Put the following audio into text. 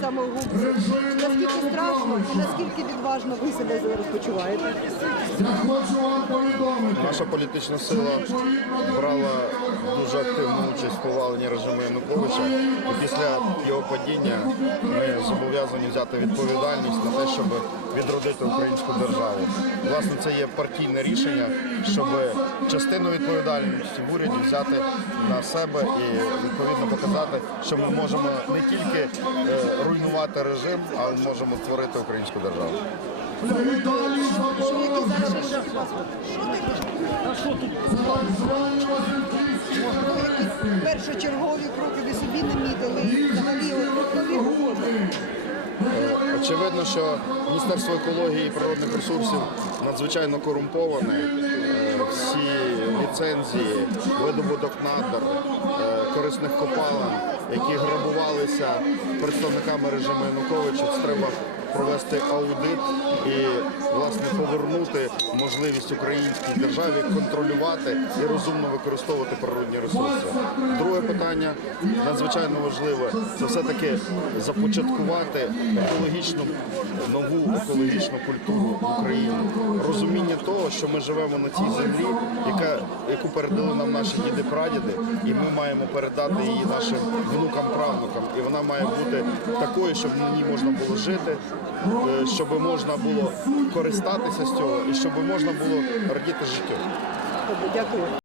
самогубство. Наскільки страшно і наскільки відважно ви себе зараз почуваєте? Я хочу вам повідомити. Наша політична сила брала дуже активну участь в поваленні режиму Януковича. І після його падіння ми зобов'язані взяти відповідальність на те, щоб відродити українську державу. Власне, це є партійне рішення, щоб частину відповідальності в уряді взяти на себе і відповідно показати, що ми можемо не тільки е, руйнувати режим, але можемо створити українську державу. Першочергові кроки ви собі намітили? Очевидно, що Міністерство екології і природних ресурсів надзвичайно корумповане. Е, Всі ліцензії, видобуток надр, е, корисних копалин, які грабувалися представниками режиму Януковича, треба провести аудит і власне повернути можливість українській державі контролювати і розумно використовувати природні ресурси. Друге питання надзвичайно важливе це все-таки започаткувати екологічну нову екологічну культуру в Україні. Розуміння того, що ми живемо на цій землі, яку передали нам наші діди прадіди, і ми маємо передати її нашим внукам правнукам. І вона має бути такою, щоб на ній можна було жити, е, щоб можна було користатися з цього, і щоб можна було радіти життю. Дякую.